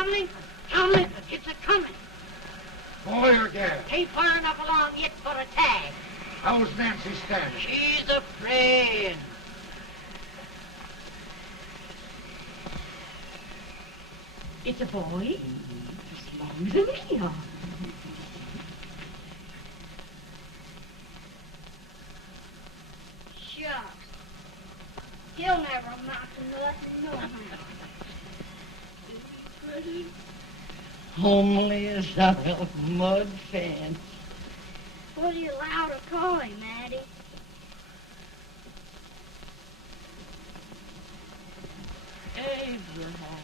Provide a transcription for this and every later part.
coming. Coming. It's a-coming. Boy or gal? Ain't far enough along yet for a tag. How's Nancy standing? She's afraid. It's a boy. As long as a me are. Shucks. He'll never amount to nothing, no how. Pretty. Homely as a mud fence. What are you allowed to call him, Addie? Abraham.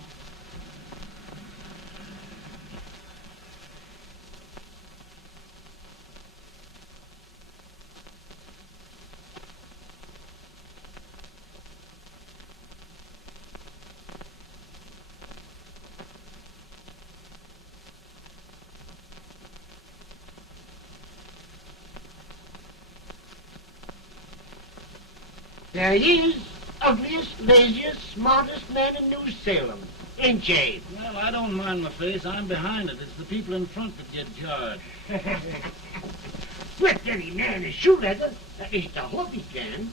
There he is, ugliest, laziest, smartest man in New Salem, ain't ye? Well, I don't mind my face. I'm behind it. It's the people in front that get charged. With any man is shoe leather, at least I hope he can.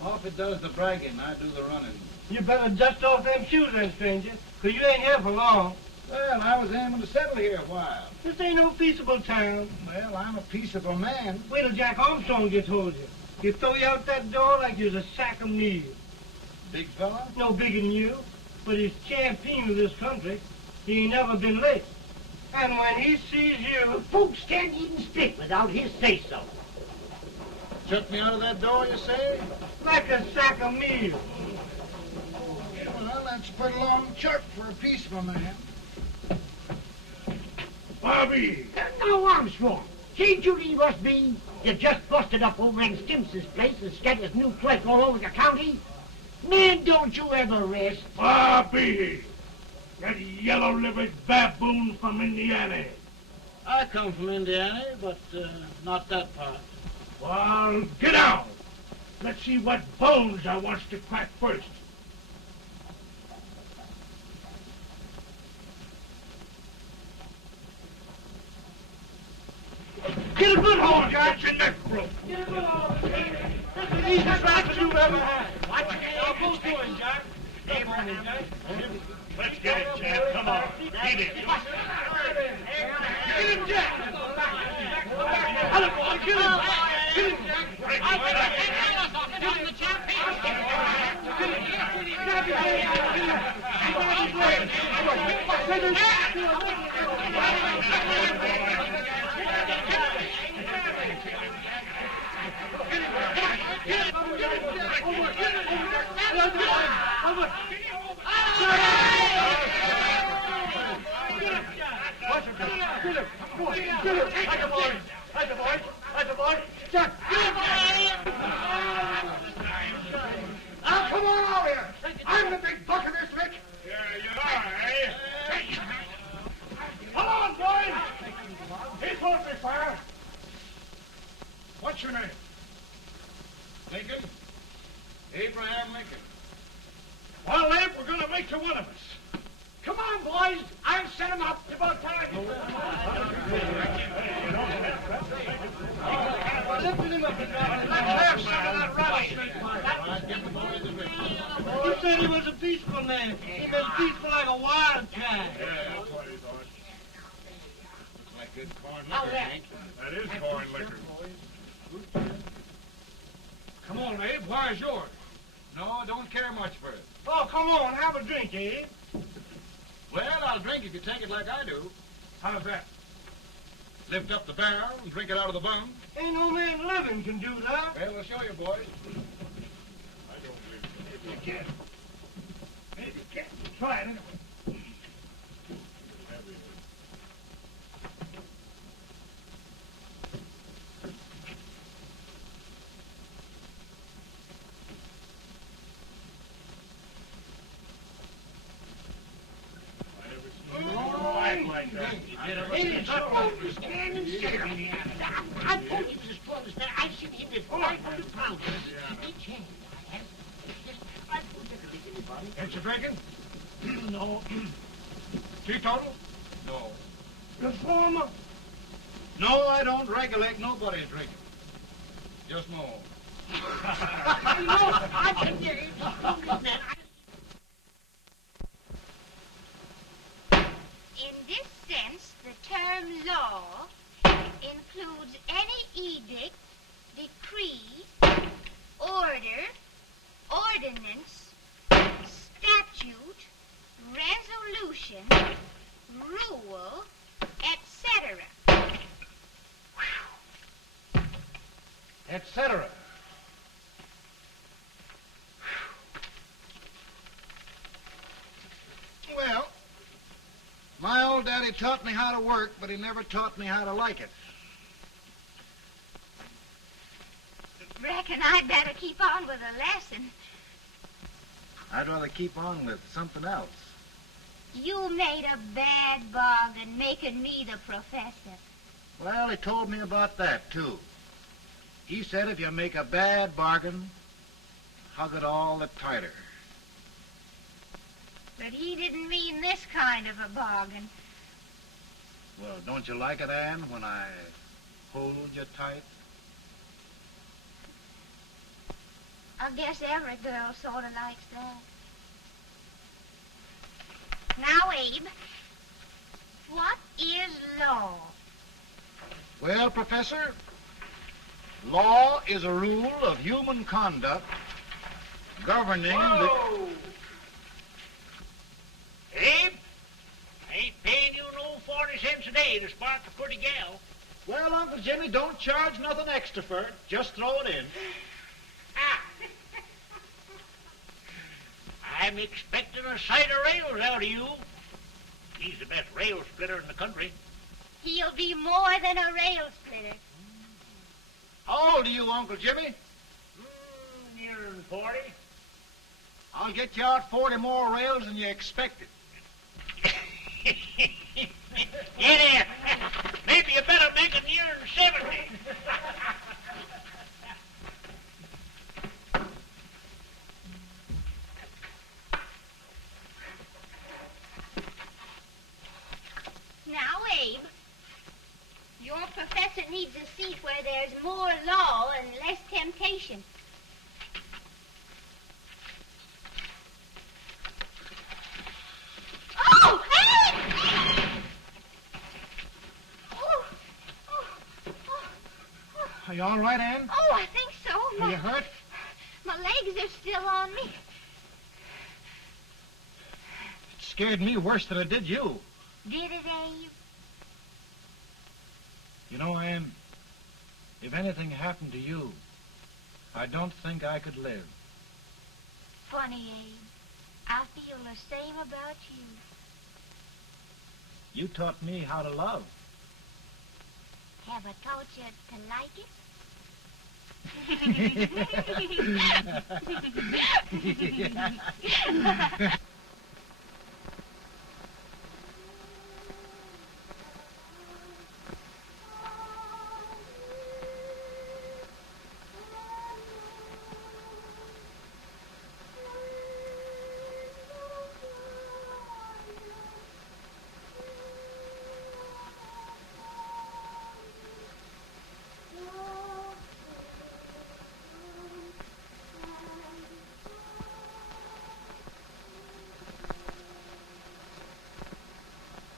Off it does the bragging, I do the running. You better dust off them shoes then, stranger, 'cause you ain't here for long. Well, I was aiming to settle here a while. This ain't no peaceable town. Well, I'm a peaceable man. Wait till Jack Armstrong gets hold of you. He'll throw you out that door like you was a sack of meal. Big fella? No bigger than you, but he's champion of this country. He ain't never been late. And when he sees you... Folks can't even speak without his say-so. Shut me out of that door, you say? like a sack of meal. Well, that's a pretty long chart for a peaceful man. Bobby! Now, Armstrong, see Judy must be. You just busted up over in Stimpson's place and scattered new clerk all over the county. Man, don't you ever rest. Bobby! That yellow-livered baboon from Indiana. I come from Indiana, but not that part. Well, get out. Let's see what bones I wants to crack first. Get a good hold, Jack. Get your neck broke. Get a good hold. That's the easiest rifle you've ever had. Watch it. Now, both doing, Jack. Come on, Jack. Let's get it, Jack. Come on. Get it. Get him, Jack. Hello, boy. Get him. Get him, Jack. Give him the champ. Get him. Grab his leg. Get him. Grab his leg. Get him. Now, come on out here. I'm the big buck of this lick. Yeah, you are, eh? Come on, boys. He's supposed to be fire. What's your name? Lincoln? Abraham Lincoln. Well, Abe, we're going to make you one of us. Come on, boys. I'll set him up. It's about time. Lifting him up and down. Let's have some of that rattlesnake. You said he was a peaceful man. He was peaceful like a wildcat. Yeah, that's what he thought. Looks like good corn liquor, Hank. That is corn liquor. Come on, Abe. Where's yours? No, I don't care much for it. Oh, come on. Have a drink, Abe. Well, I'll drink if you take it like I do. How's that? Lift up the barrel and drink it out of the bung. Ain't no man living can do that. Well, we'll show you, boys. I don't believe so. Maybe you can. Maybe you can. Try it anyway. Like that. Hey, it's a stand and sit on the I told you he was as strong as that. I've seen him lift 500 pounds. Each hand, I have. I put that to anybody. Ain't you drinking? No. Teetotal? No. Reformer? No, I don't regulate nobody's drinking. Just no. In this sense, the term law includes any edict, decree, order, ordinance, statute, resolution, rule, etc. Etc. Well, my old daddy taught me how to work, but he never taught me how to like it. Reckon I'd better keep on with the lesson. I'd rather keep on with something else. You made a bad bargain making me the professor. Well, he told me about that, too. He said if you make a bad bargain, hug it all the tighter. But he didn't mean this kind of a bargain. Well, don't you like it, Anne, when I hold you tight? I guess every girl sort of likes that. Now, Abe, what is law? Well, Professor, law is a rule of human conduct governing Whoa! Abe, I ain't paying you no 40 cents a day to spark a pretty gal. Well, Uncle Jimmy, don't charge nothing extra for it. Just throw it in. I'm expecting a sight of rails out of you. He's the best rail splitter in the country. He'll be more than a rail splitter. How old are you, Uncle Jimmy? Nearing 40. I'll get you out 40 more rails than you expected. Get in. Maybe you better make it nearing 70. Now, Abe, your professor needs a seat where there's more law and less temptation. Oh, Abe! Are you all right, Anne? Oh, I think so. Are you hurt? My legs are still on me. It scared me worse than it did you. Did it, Abe? You know, Anne, if anything happened to you, I don't think I could live. Funny, Abe. I feel the same about you. You taught me how to love. Have I taught you to like it?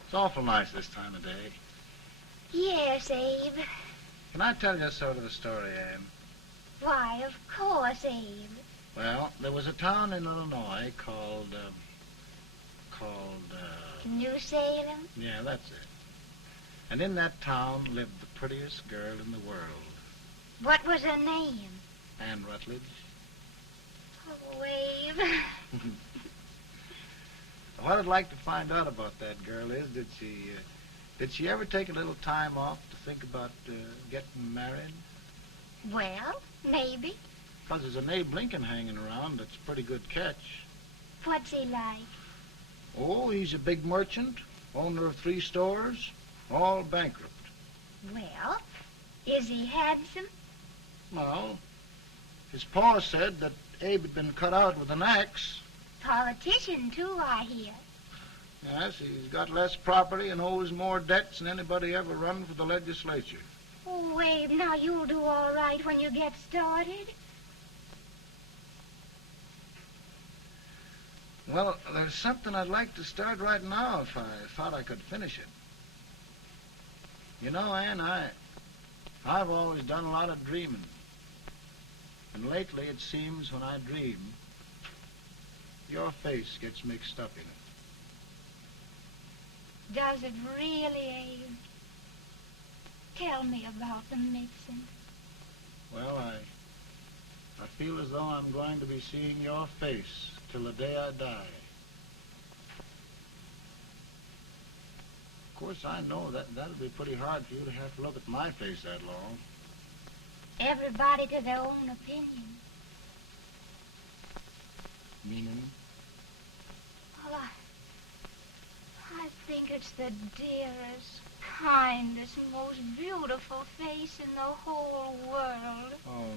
It's awful nice this time of day. Yes, Abe. Can I tell you sort of a story, Anne? Why, of course, Abe. Well, there was a town in Illinois called, New Salem? yeah, that's it. And in that town lived the prettiest girl in the world, What was her name? Anne Rutledge. Oh, Abe. What I'd like to find out about that girl is, did she ever take a little time off to think about getting married? Well, maybe. Because there's an Abe Lincoln hanging around that's a pretty good catch. What's he like? Oh, he's a big merchant, owner of 3 stores, all bankrupt. Well, is he handsome? Well, his pa said that Abe had been cut out with an axe. Politician, too, I hear. Yes, he's got less property and owes more debts than anybody ever run for the legislature. Oh, Abe, now you'll do all right when you get started. Well, there's something I'd like to start right now if I thought I could finish it. You know, Ann, I've always done a lot of dreaming. And lately it seems when I dream, your face gets mixed up in it. Does it really, Abe? Tell me about the mixing. Well, I feel as though I'm going to be seeing your face till the day I die. Of course, I know that'll be pretty hard for you to have to look at my face that long. Everybody to their own opinion. Meaning? Well, I think it's the dearest, kindest, most beautiful face in the whole world. Oh,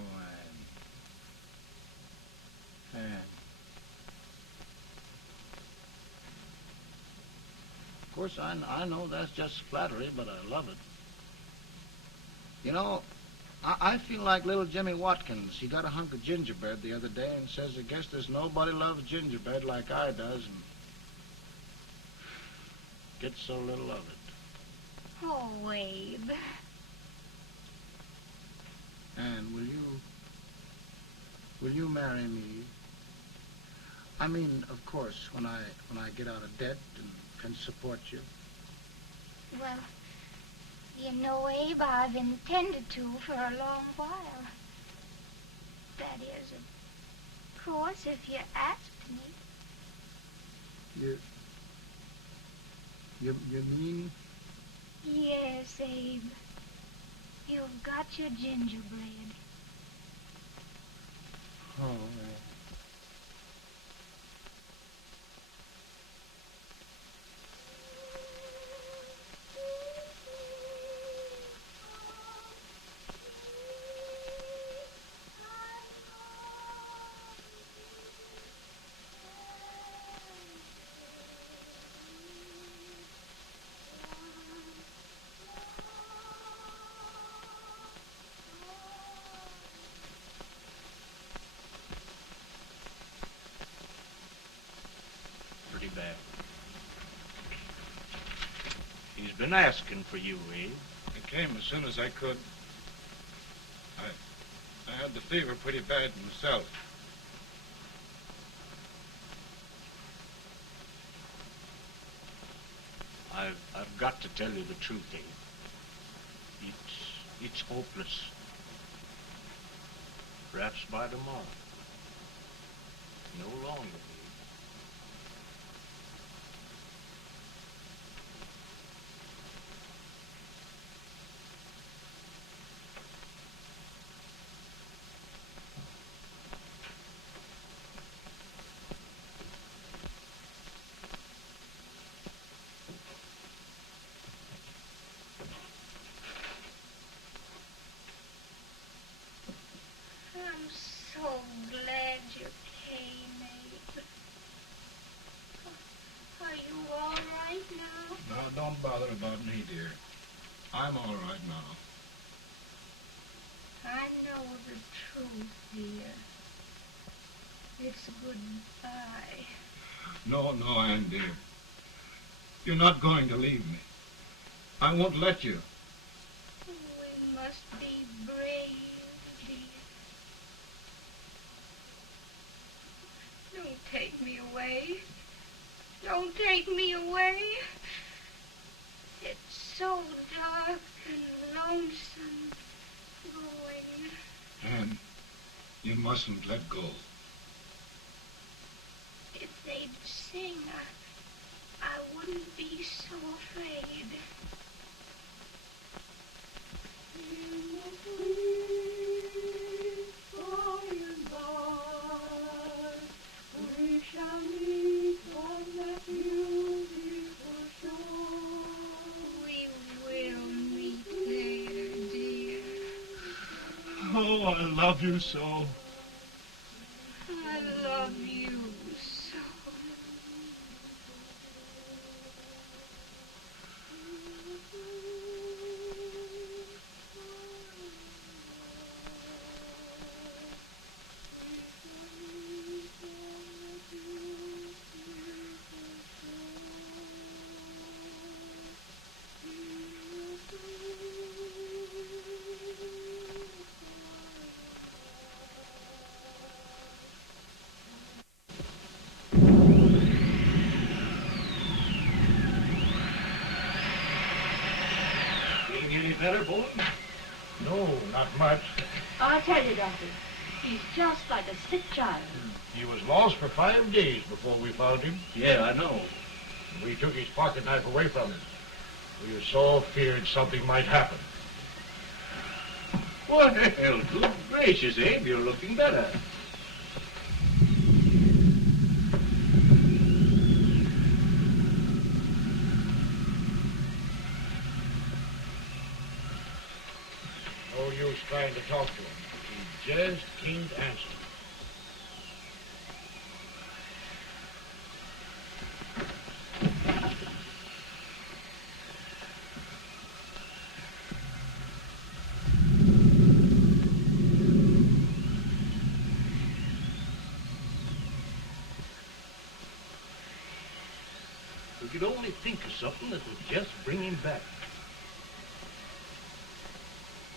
Ann. Ann. Of course, I know that's just flattery, but I love it. You know, I feel like little Jimmy Watkins. He got a hunk of gingerbread the other day and says, I guess there's nobody loves gingerbread like I does, and gets so little of it. Oh, Abe. And will you marry me? I mean, of course, when I get out of debt and can support you. Well, you know, Abe, I've intended to for a long while. That is, of course, if you asked me. You mean? Yes, Abe. You've got your gingerbread. Oh, Bad. He's been asking for you, Abe. I came as soon as I could. I had the fever pretty bad myself. I've got to tell you the truth, Abe. It's hopeless. Perhaps by tomorrow. No longer. I'm so glad you came, Abe. Are you all right now? Now, don't bother about me, dear. I'm all right now. I know the truth, dear. It's goodbye. No, Ann, dear. You're not going to leave me. I won't let you. We must be brave, dear. Don't take me away. Don't take me away. It's so dark and lonesome going. Ann, you mustn't let go. If they'd sing, I wouldn't be so afraid. Oh, I love you so. I love you so. better, Bolton? No, not much. I'll tell you, Doctor, he's just like a sick child. He was lost for 5 days before we found him. Yeah, I know. We took his pocket knife away from him. We were so feared something might happen. Well, good gracious, Abe, you're looking better. No use trying to talk to him. He just can't answer. We could only think of something that would just bring him back.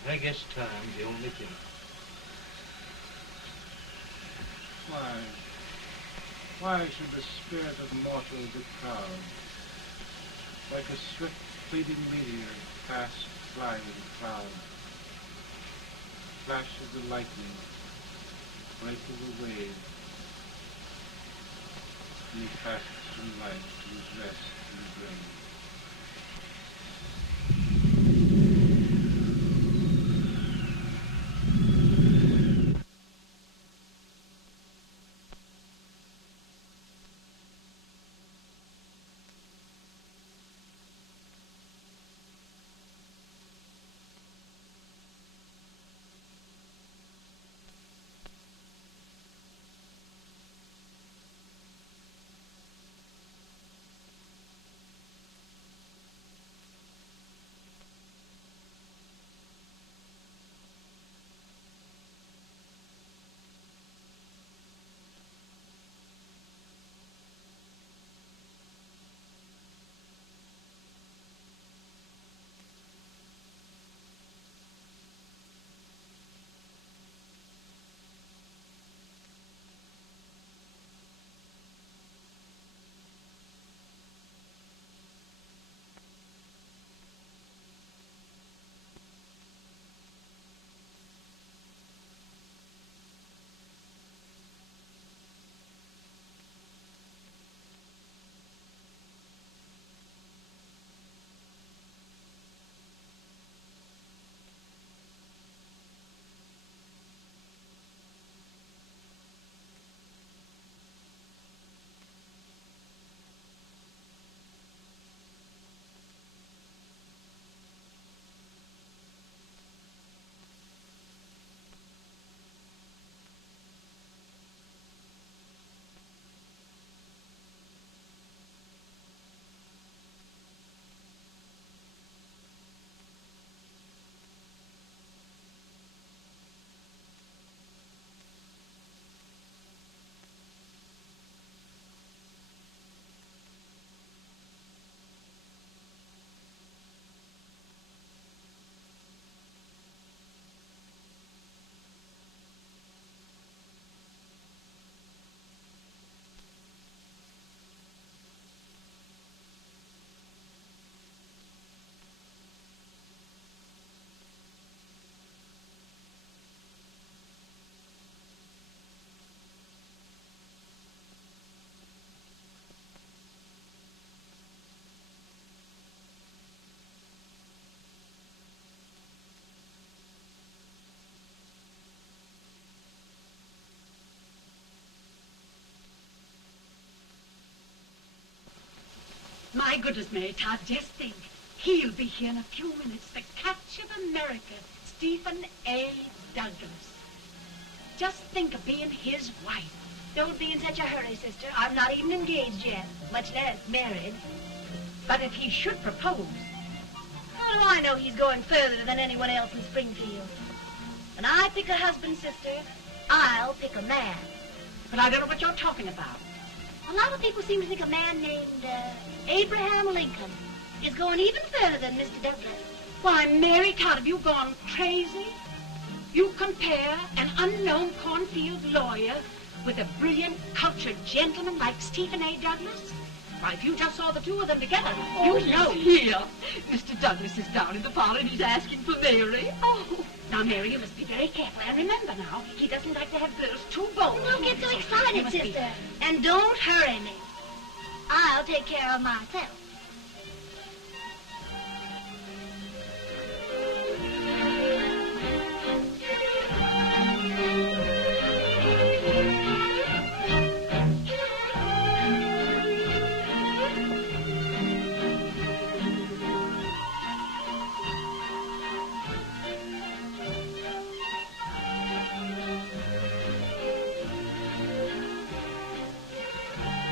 I guess time's the only thing. Why should the spirit of mortal be proud? Like a swift fleeting meteor past flying cloud. Flash of the lightning, break of the wave. And he passes from life to his rest in the grave. My goodness, Mary Todd, just think. He'll be here in a few minutes. The catch of America, Stephen A. Douglas. Just think of being his wife. Don't be in such a hurry, sister. I'm not even engaged yet, much less married. But if he should propose... How do I know he's going further than anyone else in Springfield? When I pick a husband, sister, I'll pick a man. But I don't know what you're talking about. A lot of people seem to think a man named Abraham Lincoln is going even further than Mr. Douglas. Why, Mary Todd, have you gone crazy? You compare an unknown cornfield lawyer with a brilliant, cultured gentleman like Stephen A. Douglas? Why, if you just saw the two of them together, Oh, you'd know. here. Mr. Douglas is down in the parlor and he's asking for Mary. Oh. Now, Mary, you must be very careful. And remember now, he doesn't like to have girls too bold. Don't get so You excited, must be- sister. And don't hurry me. I'll take care of myself.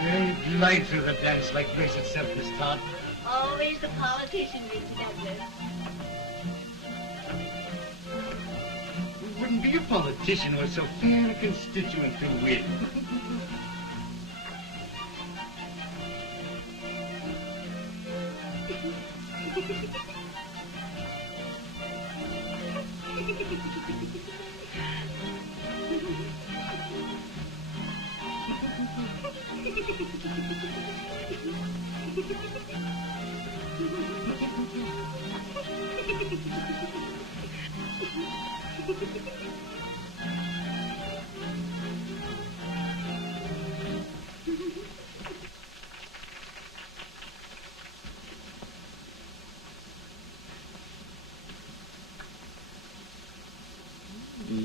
You glide through the dance like grace itself, Miss Todd. Always the politician, Mr. Douglas. You wouldn't be a politician with so fair a constituent to win.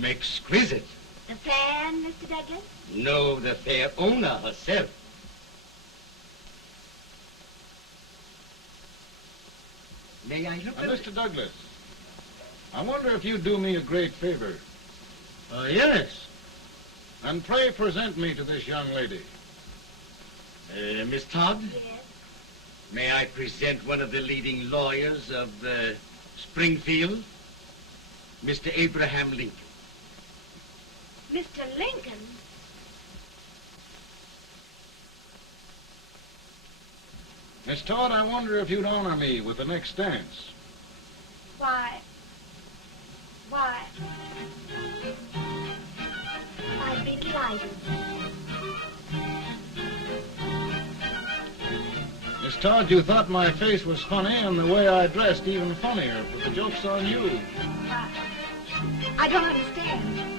Exquisite. The fan, Mr. Douglas? No, the fair owner herself. May I look at Mr. Douglas, I wonder if you'd do me a great favor. yes. And pray present me to this young lady. Miss Todd, Yes. may I present one of the leading lawyers of Springfield, Mr. Abraham Lincoln. Mr. Lincoln? Miss Todd, I wonder if you'd honor me with the next dance. Why? I'd be delighted. Miss Todd, you thought my face was funny and the way I dressed even funnier, but the joke's on you. I don't understand.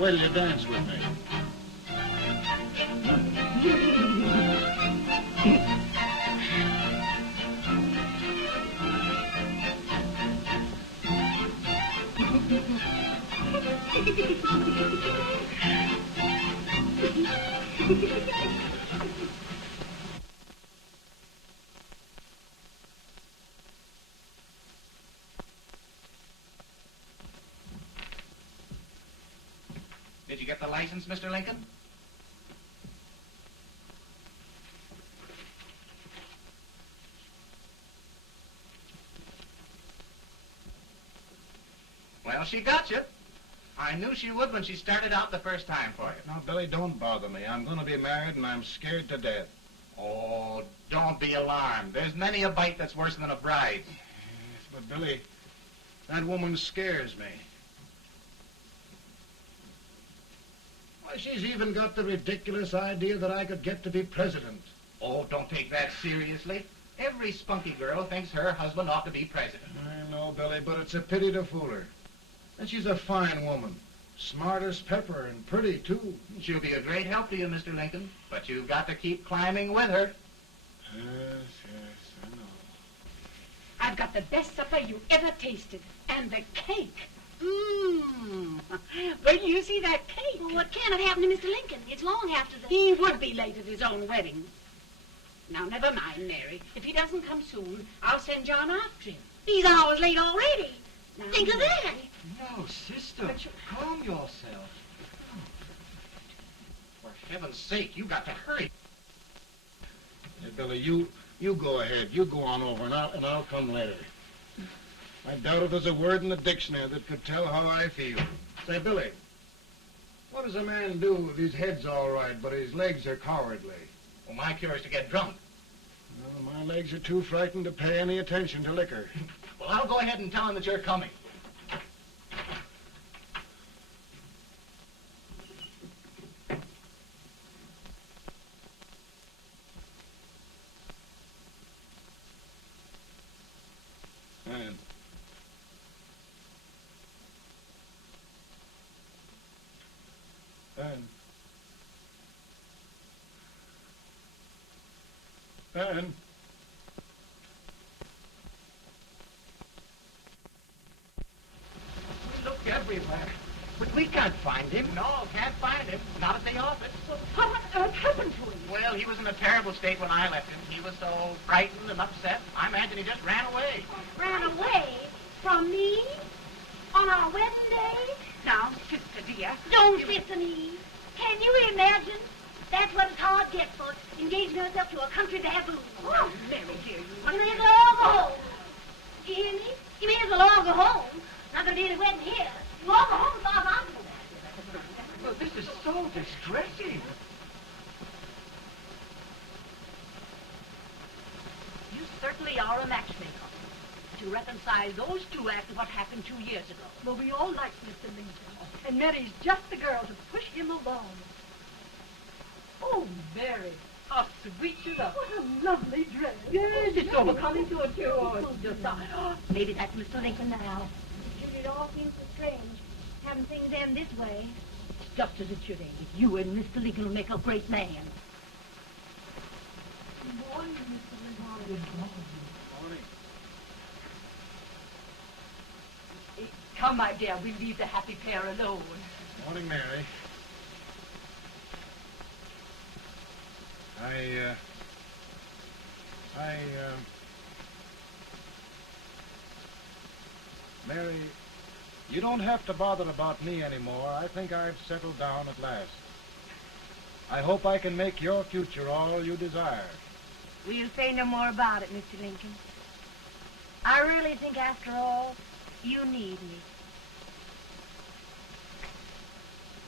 Wait till you dance with me. Did you get the license, Mr. Lincoln? Well, she got you. I knew she would when she started out the first time for you. Now, Billy, don't bother me. I'm going to be married and I'm scared to death. Oh, don't be alarmed. There's many a bite that's worse than a bride. Yes, but Billy, that woman scares me. Why, she's even got the ridiculous idea that I could get to be president. Oh, don't take that seriously. Every spunky girl thinks her husband ought to be president. I know, Billy, but it's a pity to fool her. And she's a fine woman. Smart as pepper and pretty, too. She'll be a great help to you, Mr. Lincoln, but you've got to keep climbing with her. Yes, I know. I've got the best supper you ever tasted. And the cake. Mmm. Wait till you see that cake. Well, what can have happened to Mr. Lincoln? It's long after the... He would be late at his own wedding. Now, never mind, Mary. If he doesn't come soon, I'll send John after him. He's hours late already. Now, Think of that. Mary. No, sister, But you- calm yourself. For heaven's sake, you got to hurry. Hey, Billy, you go ahead. You go on over, and I'll come later. I doubt if there's a word in the dictionary that could tell how I feel. Say, Billy, what does a man do if his head's all right, but his legs are cowardly? Well, my cure is to get drunk. Well, my legs are too frightened to pay any attention to liquor. Well, I'll go ahead and tell him that you're coming. Ben. We looked everywhere, but we can't find him. No, can't find him. Not at the office. Well, what on earth happened to him? Well, he was in a terrible state when I left him. He was so frightened and upset. I imagine he just ran away. Ran away from me on our wedding day? Now, sister dear. Don't sister me. Can you imagine? That's what it's hard gets for engaging herself to a country baboon. Oh, Mary, dear, You may as well go home. You hear me? You may as well go home. Not gonna be any wedding here. You all go home as far as I'm concerned. Well, this is so distressing. You certainly are a matchmaker. To reconcile those two after what happened 2 years ago. Well, we all like Mr. Lincoln. And Mary's just the girl to push him along. Oh, Mary, how sweet you look. What a lovely dress. Yes, it's overcoming to it, too. Oh, it's just, maybe that's Mr. Lincoln now. It all seems so strange, having things end this way. It's just as it should end. You and Mr. Lincoln will make a great man. Good morning, Mr. Lincoln. Good morning. Come, my dear, we'll leave the happy pair alone. Morning, Mary. Mary, you don't have to bother about me anymore. I think I've settled down at last. I hope I can make your future all you desire. We'll say no more about it, Mr. Lincoln. I really think, after all, you need me.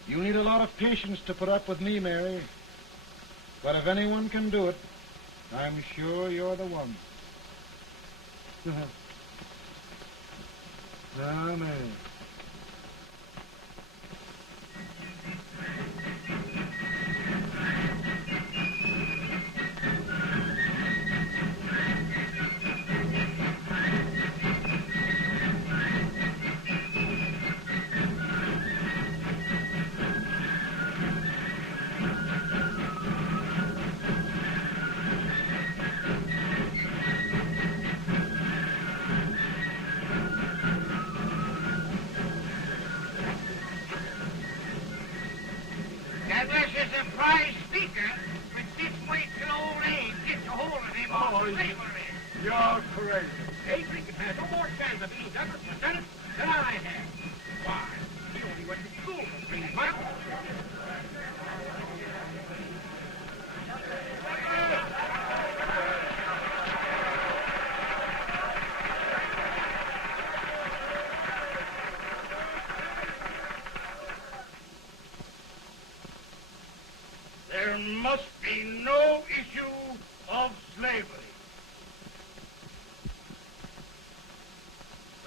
You need a lot of patience to put up with me, Mary. But if anyone can do it, I'm sure you're the one. Amen. That was a surprise speaker, but this waits an old age gets a hold of him on slavery. You're crazy. Abe Lincoln has no more chance of being Douglas for Senate than I have. Why? He only went to school for 3 months. There must be no issue of slavery.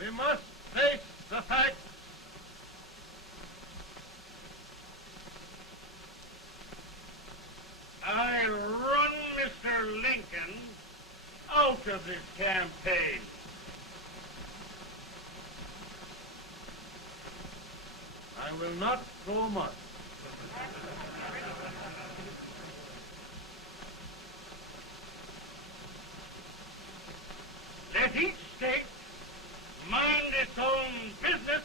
We must face the fact I run Mr. Lincoln out of this campaign. I will not go much. Let each state mind its own business,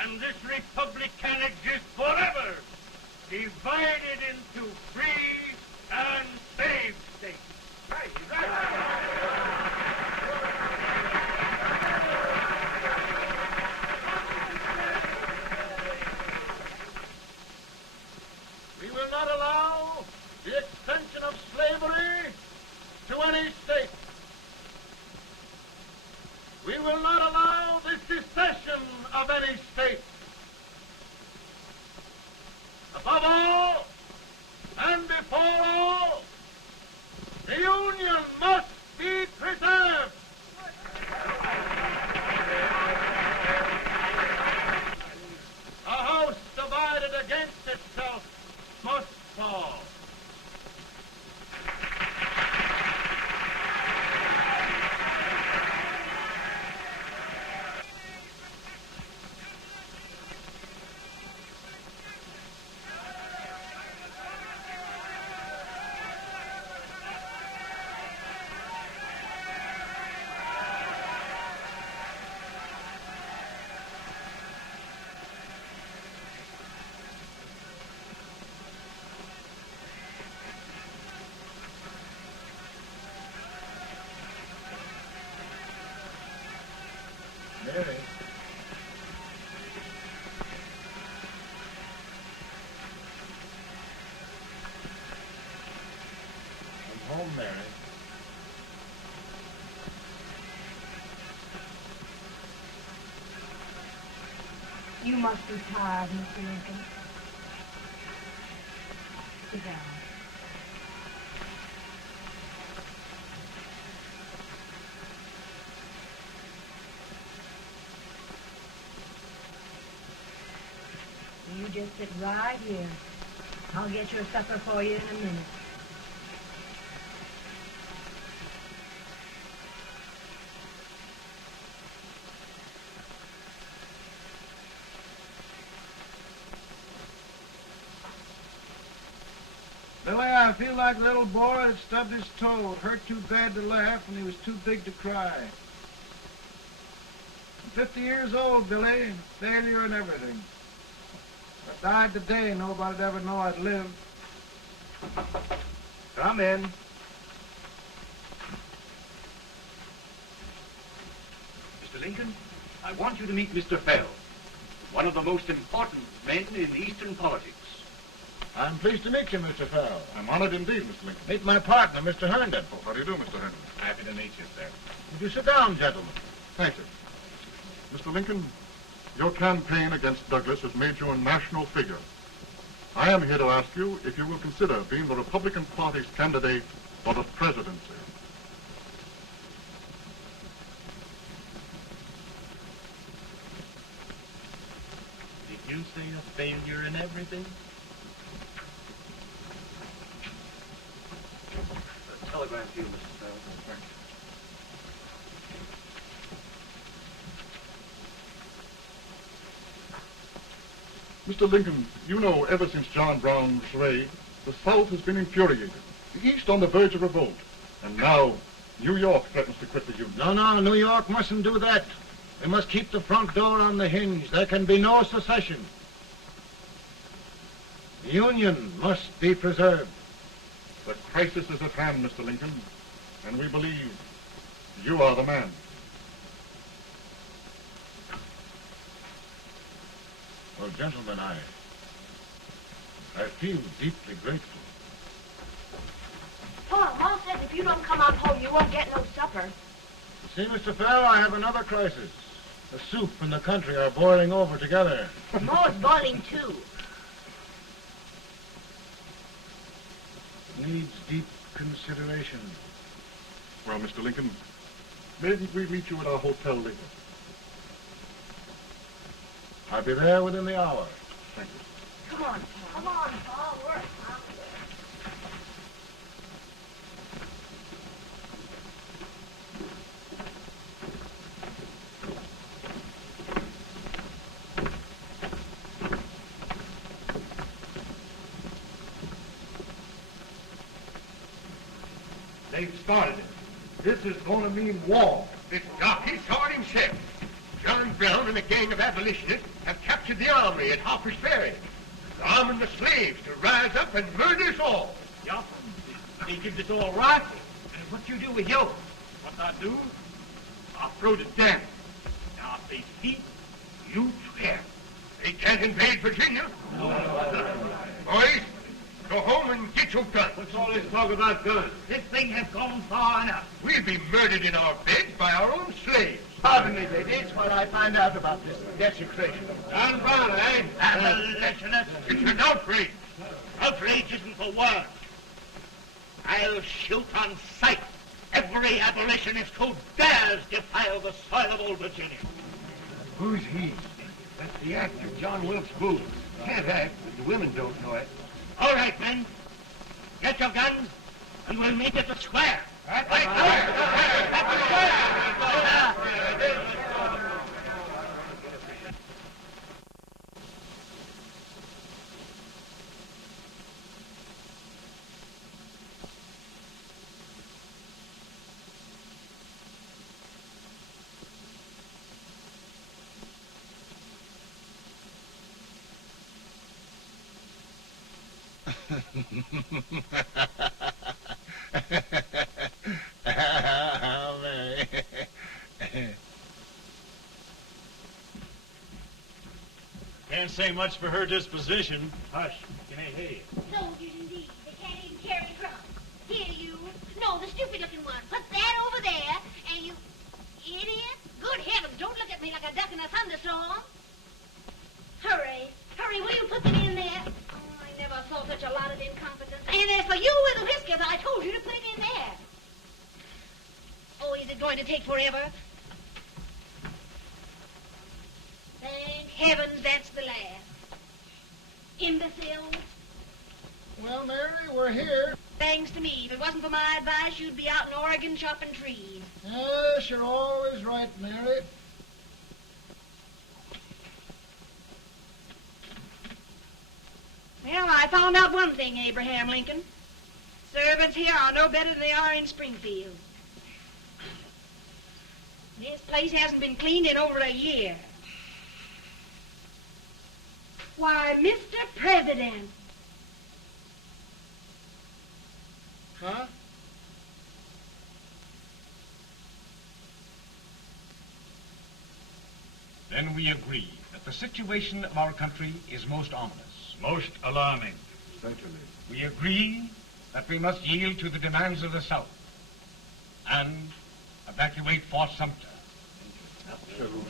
and this republic can exist forever, divided into free and slave states. We will not allow the extension of slavery to any state. We will not allow the secession of any state. Above all, and before all, the Union must be preserved. A house divided against itself must fall. home, Mary. You must be tired, Mr. Lincoln. Sit down. You just sit right here. I'll get your supper for you in a minute. Billy, I feel like a little boy that stubbed his toe. It hurt too bad to laugh and he was too big to cry. I'm 50 years old, Billy. Failure and everything. If I died today, nobody'd ever know I'd lived. Come in. Mr. Lincoln, I want you to meet Mr. Fell, one of the most important men in Eastern politics. I'm pleased to meet you, Mr. Fell. I'm honored indeed, Mr. Lincoln. Meet my partner, Mr. Herndon. Oh, how do you do, Mr. Herndon? Happy to meet you, sir. Would you sit down, gentlemen? Thank you. Mr. Lincoln, your campaign against Douglas has made you a national figure. I am here to ask you if you will consider being the Republican Party's candidate for the presidency. Did you say a failure in everything? A telegram to you, Mr. Fell. Mr. Lincoln, you know ever since John Brown's raid, the South has been infuriated, the East on the verge of revolt, and now New York threatens to quit the Union. No, New York mustn't do that. We must keep the front door on the hinge. There can be no secession. The Union must be preserved. The crisis is at hand, Mr. Lincoln, and we believe you are the man. Well, gentlemen, I feel deeply grateful. Pa, Ma says if you don't come on home, you won't get no supper. See, Mr. Fell, I have another crisis. The soup and the country are boiling over together. More's boiling, too. Needs deep consideration. Well, Mr. Lincoln, maybe we meet you at our hotel later. I'll be there within the hour. Thank you. Come on, Pa. Come on, Pa. We're hungry. They've started it. This is going to mean war. This jockey saw it himself. John Brown and a gang of abolitionists have captured the armory at Harper's Ferry. They're arming the slaves to rise up and murder us all. Yeah, they give us all rifles. And what you do with yours? What I do? I throw the down. Now if they speak, you swear. They can't invade Virginia. Boys, go home and get your guns. What's all this talk about guns? This thing has gone far enough. We'll be murdered in our beds by our own slaves. Pardon me, ladies, while I find out about this desecration. John Brown, eh? Abolitionists. It's an outrage. Outrage isn't the word. I'll shoot on sight every abolitionist who dares defile the soil of old Virginia. Who's he? That's the actor, John Wilkes Booth. Can't act, but the women don't know it. All right, men. Get your guns, and we'll meet at the square. At the square! Can't say much for her disposition. Hush, can I hear you? Soldiers indeed. They can't even carry drums. Here, you. confidence. And as for you with the whiskers, I told you to put it in there. Oh, is it going to take forever? Thank heavens that's the last. Imbecile. Well, Mary, we're here. Thanks to me. If it wasn't for my advice, you'd be out in Oregon chopping trees. Yes, you're always right, Mary. Well, I found out one thing, Abraham Lincoln. Servants here are no better than they are in Springfield. This place hasn't been cleaned in over a year. Why, Mr. President. Huh? Then we agree that the situation of our country is most ominous. Most alarming. Certainly. We agree that we must yield to the demands of the South and evacuate Fort Sumter.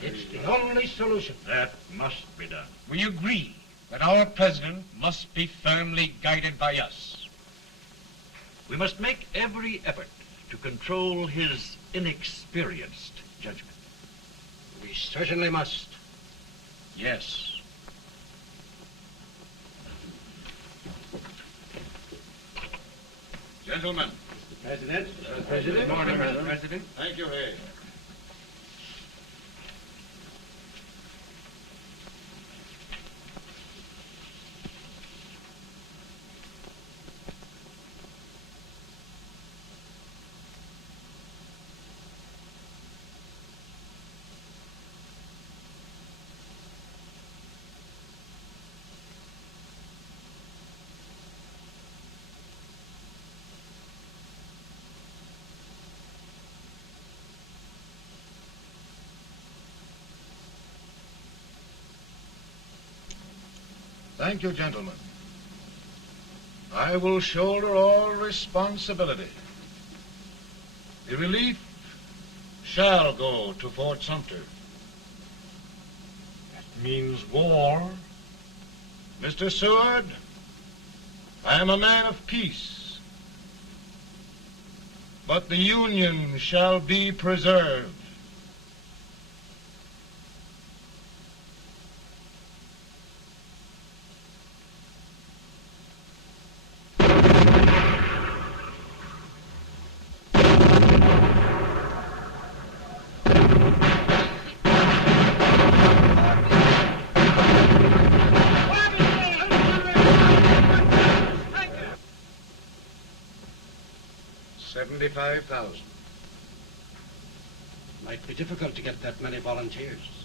It's the only solution. That must be done. We agree that our president must be firmly guided by us. We must make every effort to control his inexperienced judgment. We certainly must. Yes. Gentlemen. President. Good morning, Mr. President. Thank you, Hay. Thank you, gentlemen. I will shoulder all responsibility. The relief shall go to Fort Sumter. That means war. Mr. Seward, I am a man of peace. But the Union shall be preserved. $75,000. Might be difficult to get that many volunteers.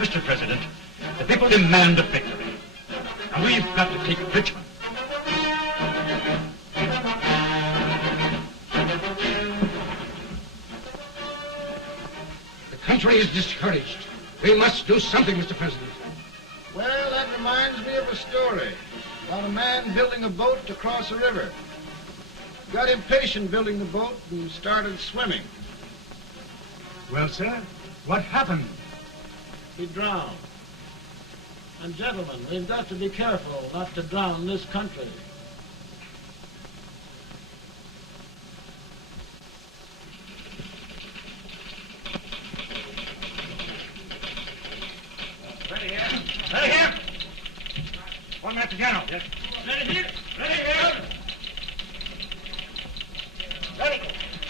Mr. President, the people demand a victory. And we've got to take Richmond. The country is discouraged. We must do something, Mr. President. Well, that reminds me of a story about a man building a boat to cross a river. Got impatient building the boat and started swimming. Well, sir, what happened? He drowned. And gentlemen, we've got to be careful not to drown this country. Ready here. Ready here. 1 minute to General. Yes. Ready here. Ready here. Ready.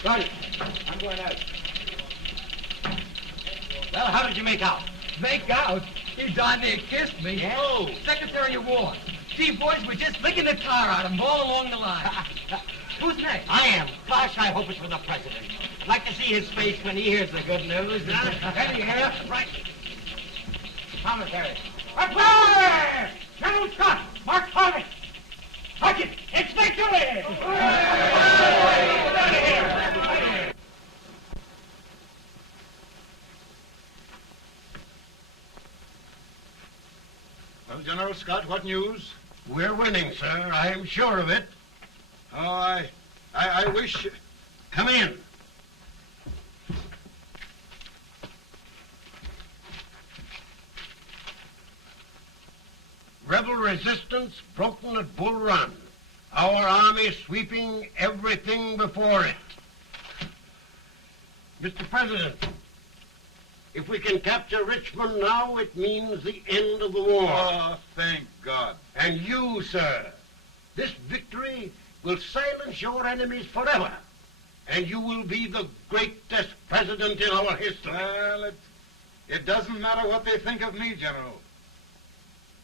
Ready. I'm going out. Well, how did you make out? Make out? He darn near kissed me. Yeah? Oh, Secretary of War. Gee, boys, we're just licking the tar out of him all along the line. Who's next? I am. Gosh, I hope it's for the President. I'd like to see his face when he hears the good news. Ready here. Right. Commissary. Report! General Scott, Mark Harvey. Sergeant, it's victory! Ready here. Well, General Scott, what news? We're winning, sir. I am sure of it. Oh, I wish... Come in. Rebel resistance broken at Bull Run. Our army sweeping everything before it. Mr. President, if we can capture Richmond now, it means the end of the war. Oh, thank God. And you, sir, this victory will silence your enemies forever. And you will be the greatest president in our history. Well, it doesn't matter what they think of me, General.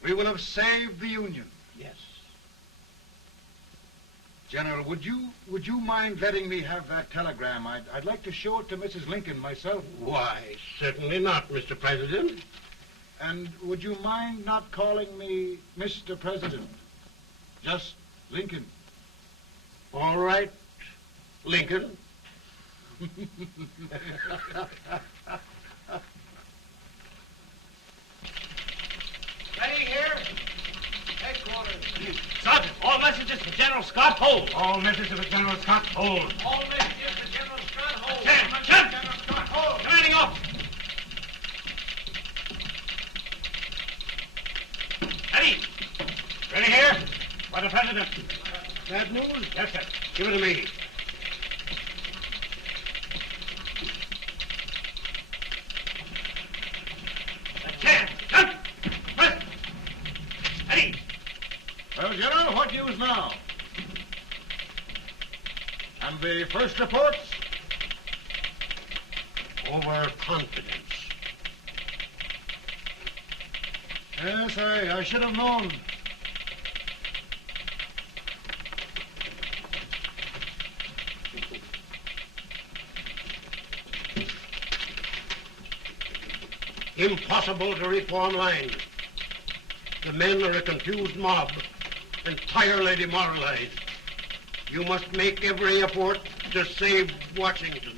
We will have saved the Union. Yes. General, would you mind letting me have that telegram? I'd like to show it to Mrs. Lincoln myself. Why, certainly not, Mr. President. And would you mind not calling me Mr. President? Just Lincoln. All right, Lincoln. Ready here. Headquarters. Sergeant, all messages for General Scott, hold. All messages for General Scott, hold. All messages for General Scott, hold. General Scott, hold. Commanding off. Ready. Ready here. For the President. Bad news? Yes, sir. Give it to me. Jump. Press. Ready. Well, General, what news now? And the first reports? Overconfidence. Yes, I should have known. Impossible to reform lines. The men are a confused mob, entirely demoralized. You must make every effort to save Washington.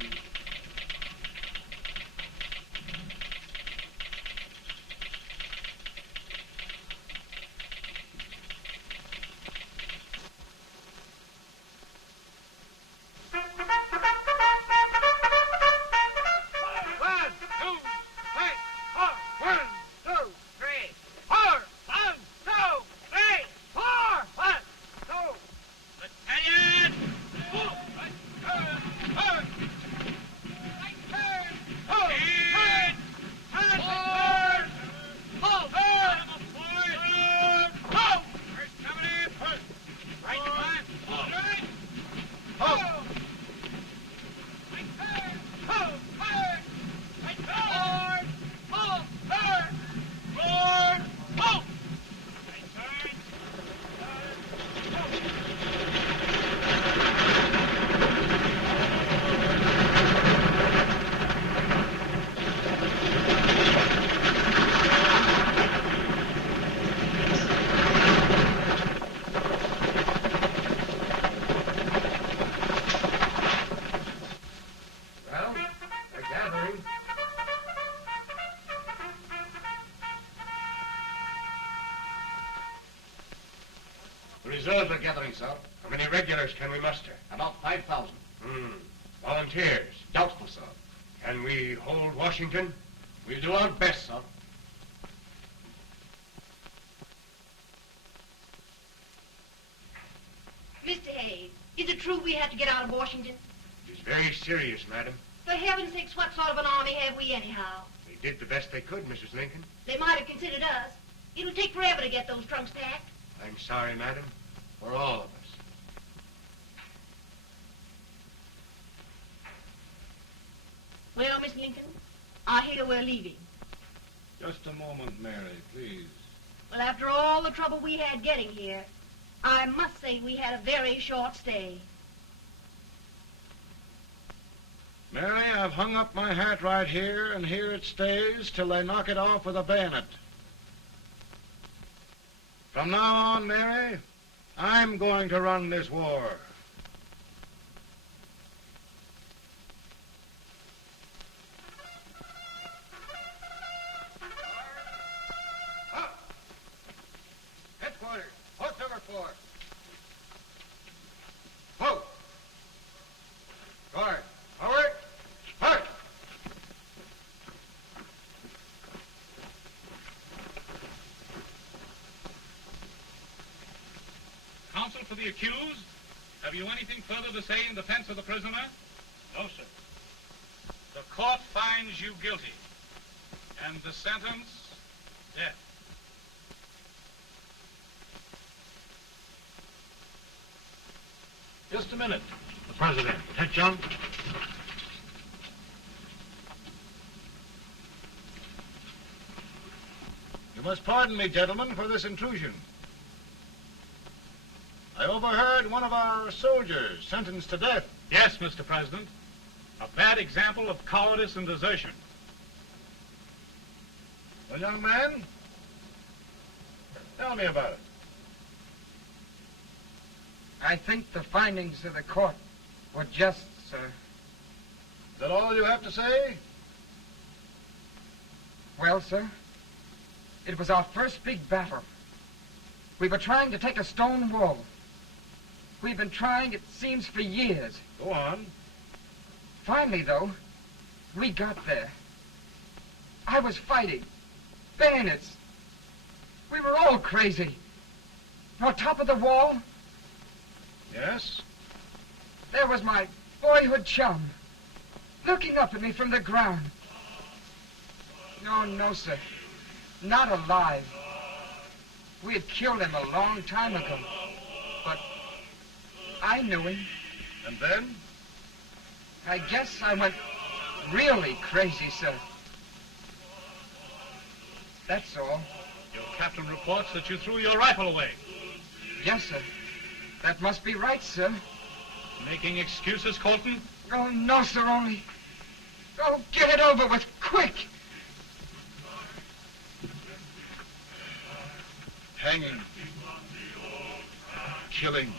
Reserves are gathering, sir. How many regulars can we muster? About 5,000. Volunteers? Doubtful, sir. Can we hold Washington? We'll do our best, sir. Mr. Hayes, is it true we have to get out of Washington? It is very serious, madam. For heaven's sakes, what sort of an army have we anyhow? They did the best they could, Mrs. Lincoln. They might have considered us. It'll take forever to get those trunks packed. I'm sorry, madam. For all of us. Well, Miss Lincoln, I hear we're leaving. Just a moment, Mary, please. Well, after all the trouble we had getting here, I must say we had a very short stay. Mary, I've hung up my hat right here, and here it stays till they knock it off with a bayonet. From now on, Mary, I'm going to run this war. Headquarters. Post number 4. Ho! Guard. Forward. March. Counsel for the accused, have you anything further to say in defense of the prisoner? No, sir. The court finds you guilty, and the sentence, death. Just a minute. The president. Attention. You must pardon me, gentlemen, for this intrusion. I overheard one of our soldiers sentenced to death. Yes, Mr. President. A bad example of cowardice and desertion. Well, young man, tell me about it. I think the findings of the court were just, sir. Is that all you have to say? Well, sir, it was our first big battle. We were trying to take a stone wall. We've been trying, it seems, for years. Go on. Finally, though, we got there. I was fighting. Bayonets. We were all crazy. On top of the wall, Yes? there was my boyhood chum, looking up at me from the ground. No, sir. Not alive. We had killed him a long time ago. But I knew him. And then? I guess I went really crazy, sir. That's all. Your captain reports that you threw your rifle away. Yes, sir. That must be right, sir. Making excuses, Colton? Oh, no, sir, only... Oh, get it over with, quick! Hanging. Killing.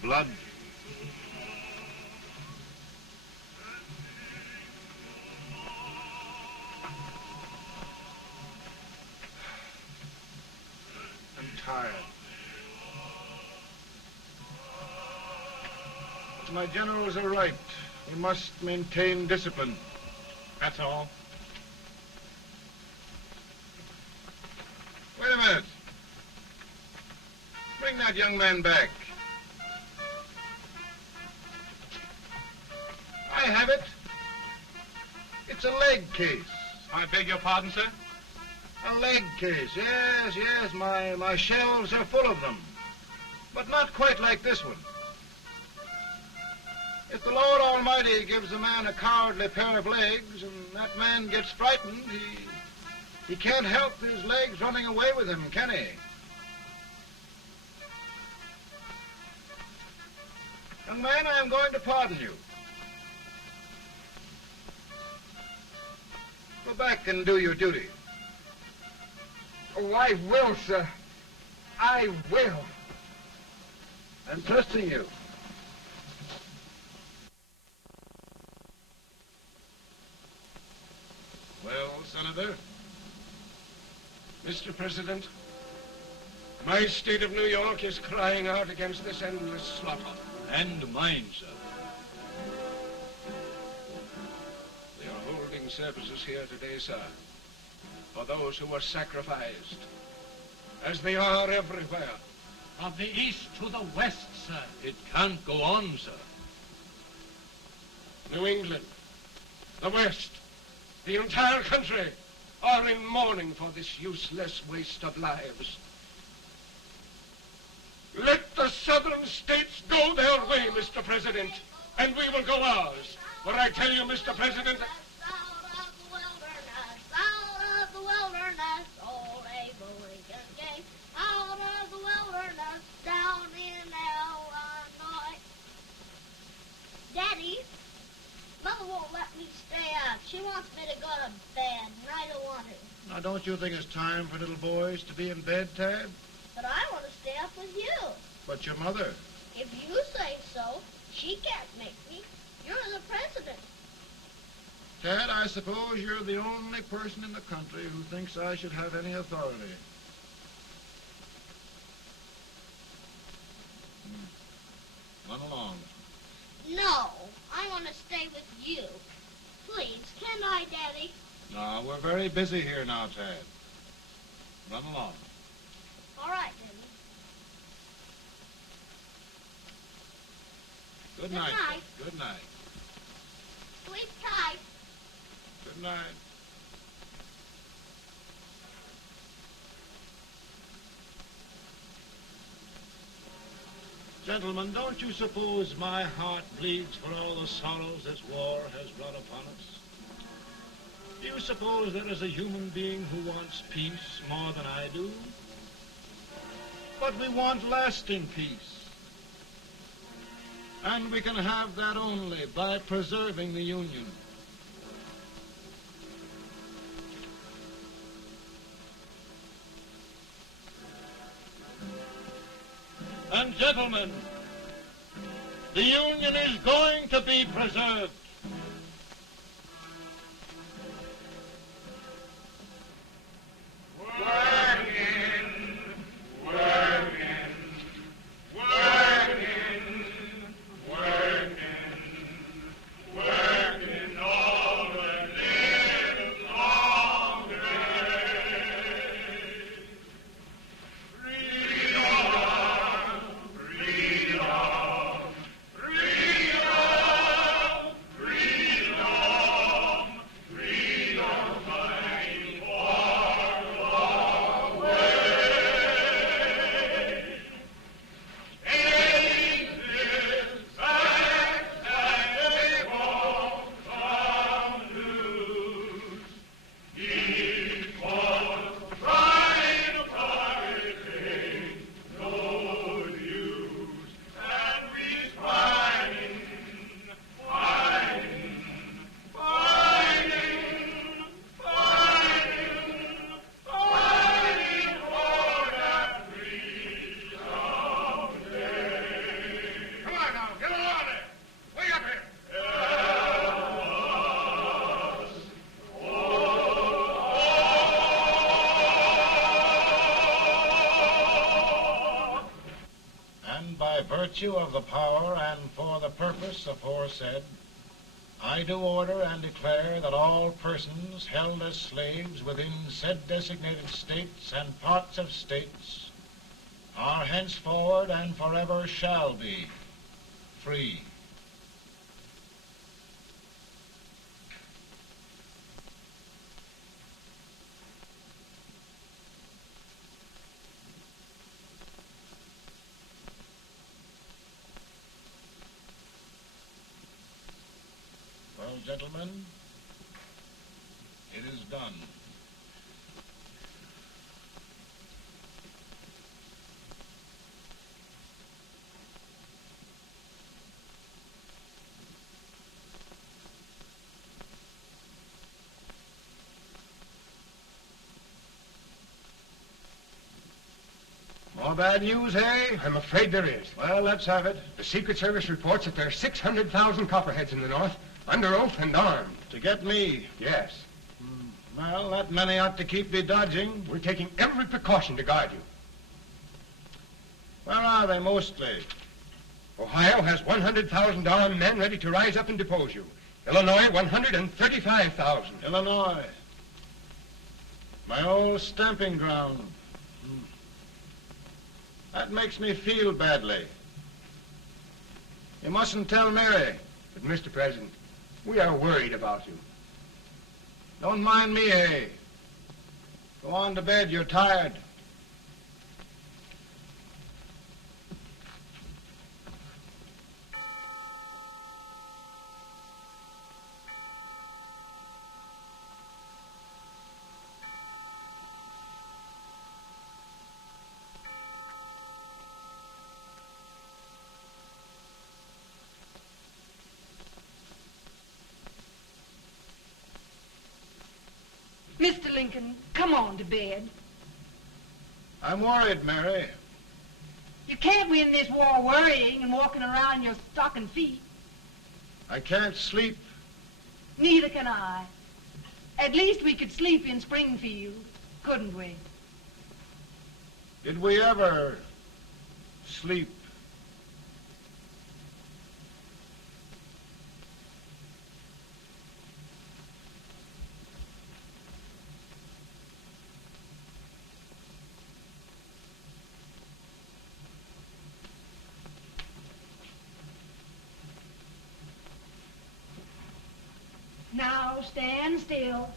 Blood. I'm tired. My generals are right. We must maintain discipline. That's all. Wait a minute. Bring that young man back. I have it. It's a leg case. I beg your pardon, sir? A leg case, yes. My shelves are full of them. But not quite like this one. If the Lord Almighty gives a man a cowardly pair of legs and that man gets frightened, he can't help his legs running away with him, can he? Young man, I am going to pardon you. Go back and do your duty. Oh, I will, sir. I will. I'm trusting you. Well, Senator? Mr. President, My state of New York is crying out against this endless slaughter. And mine, sir. They are holding services here today, sir, for those who were sacrificed, as they are everywhere. From the east to the west, sir. It can't go on, sir. New England, the West, the entire country are in mourning for this useless waste of lives. Let the southern states go their way, Mr. President, and we will go ours. For I tell you, Mr. President, Out of the wilderness, old Abe Lincoln came. Out of the wilderness, down in Illinois. Daddy, Mother won't let me stay up. She wants me to go to bed, and I don't want to. Now, don't you think it's time for little boys to be in bed, Tad? But I want to stay up with you. But your mother. If you say so, she can't make me. You're the president. Tad, I suppose you're the only person in the country who thinks I should have any authority. Run along. No, I want to stay with you. Please, can I, Daddy? No, we're very busy here now, Tad. Run along. All right, Daddy. Good night. night. Good night. Sleep tight. Good night. Gentlemen, don't you suppose my heart bleeds for all the sorrows this war has brought upon us? Do you suppose there is a human being who wants peace more than I do? But we want lasting peace. And we can have that only by preserving the Union. And gentlemen, the Union is going to be preserved. Virtue of the power and for the purpose aforesaid, I do order and declare that all persons held as slaves within said designated states and parts of states are henceforward and forever shall be free. Well, gentlemen, it is done. More bad news, eh? I'm afraid there is. Well, let's have it. The Secret Service reports that there are 600,000 copperheads in the North, under oath and armed. To get me? Yes. Well, that many ought to keep me dodging. We're taking every precaution to guard you. Where are they mostly? Ohio has 100,000 armed men ready to rise up and depose you. Illinois, 135,000. Illinois. My old stamping ground. That makes me feel badly. You mustn't tell Mary. But, Mr. President, we are worried about you. Don't mind me, eh? Go on to bed. You're tired. Mr. Lincoln, come on to bed. I'm worried, Mary. You can't win this war worrying and walking around in your stocking feet. I can't sleep. Neither can I. At least we could sleep in Springfield, couldn't we? Did we ever sleep? Now stand still.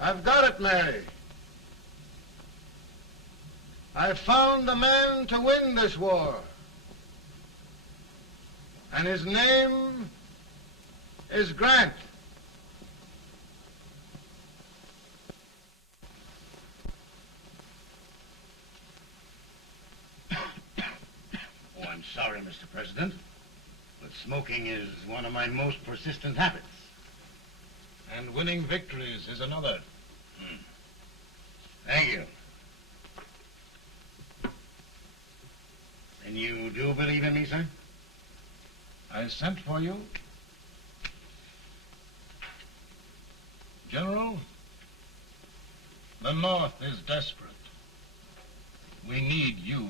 I've got it, Mary. I've found the man to win this war. And his name is Grant. Oh, I'm sorry, Mr. President, but smoking is one of my most persistent habits. And winning victories is another. Thank you. And you do believe in me, sir? I sent for you. General, the North is desperate. We need you.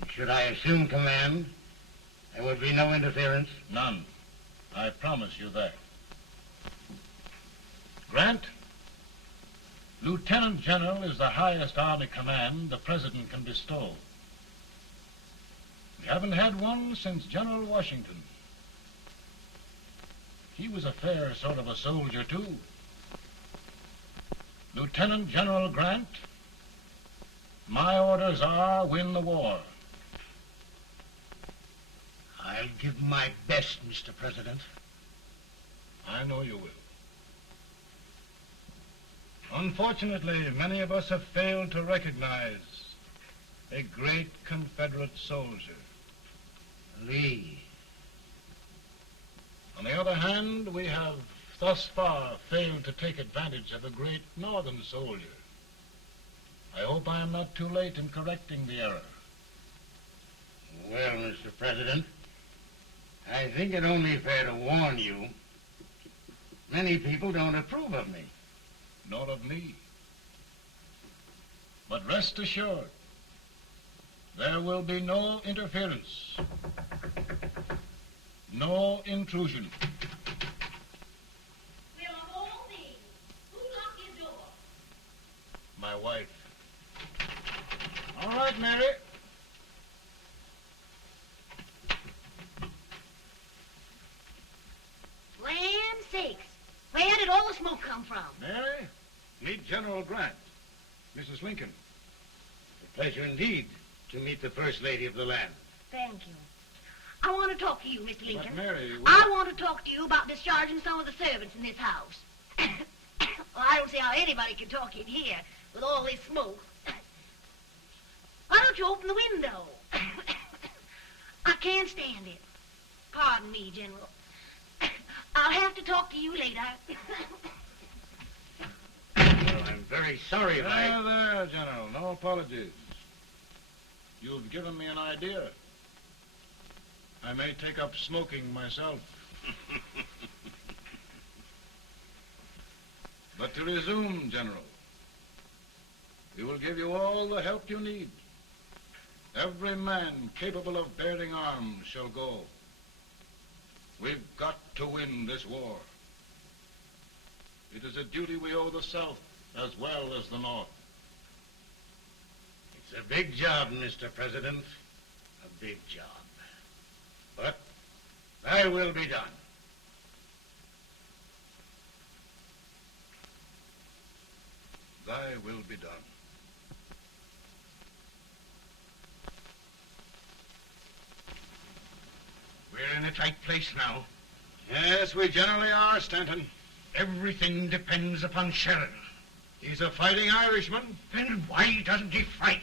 And should I assume command, there would be no interference? None. I promise you that. Grant, Lieutenant General is the highest army command the President can bestow. We haven't had one since General Washington. He was a fair sort of a soldier, too. Lieutenant General Grant, my orders are win the war. I'll give my best, Mr. President. I know you will. Unfortunately, many of us have failed to recognize a great Confederate soldier, Lee. On the other hand, we have thus far failed to take advantage of a great Northern soldier. I hope I am not too late in correcting the error. Well, Mr. President, I think it only fair to warn you. Many people don't approve of me. Nor of me. But rest assured, there will be no interference, no intrusion. We'll all be. Who locked your door? My wife. All right, Mary. Land sakes. Where did all the smoke come from? Mary, meet General Grant. Mrs. Lincoln. A pleasure indeed to meet the First Lady of the land. Thank you. I want to talk to you, Mr. Lincoln. But Mary, I want to talk to you about discharging some of the servants in this house. Well, I don't see how anybody can talk in here with all this smoke. Why don't you open the window? I can't stand it. Pardon me, General. I'll have to talk to you later. Well, I'm very sorry if I... There, General. No apologies. You've given me an idea. I may take up smoking myself. But to resume, General, we will give you all the help you need. Every man capable of bearing arms shall go. We've got to win this war. It is a duty we owe the South as well as the North. It's a big job, Mr. President. A big job. But thy will be done. Thy will be done. We're in a tight place now. Yes, we generally are, Stanton. Everything depends upon Sheridan. He's a fighting Irishman. Then why doesn't he fight?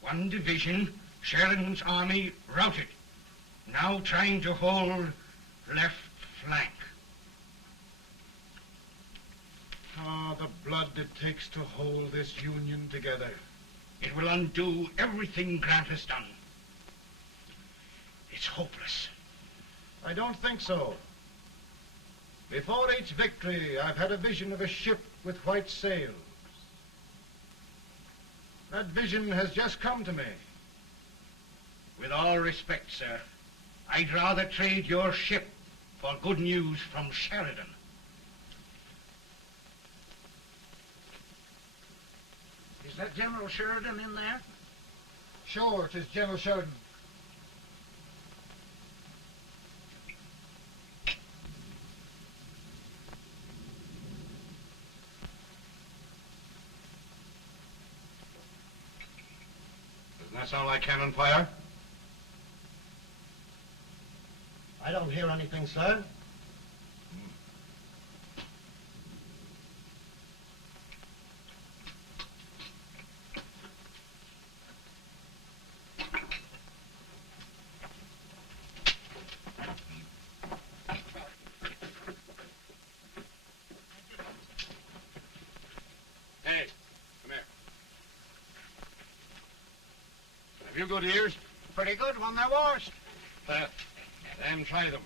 One division, Sheridan's army, routed. Now trying to hold left flank. Ah, the blood it takes to hold this Union together. It will undo everything Grant has done. It's hopeless. I don't think so. Before each victory, I've had a vision of a ship with white sails. That vision has just come to me. With all respect, sir, I'd rather trade your ship for good news from Sheridan. Is that General Sheridan in there? Sure, it is General Sheridan. Doesn't that sound like cannon fire? I don't hear anything, sir. Hey, come here. Have you good ears? Pretty good when they're washed. Then try them.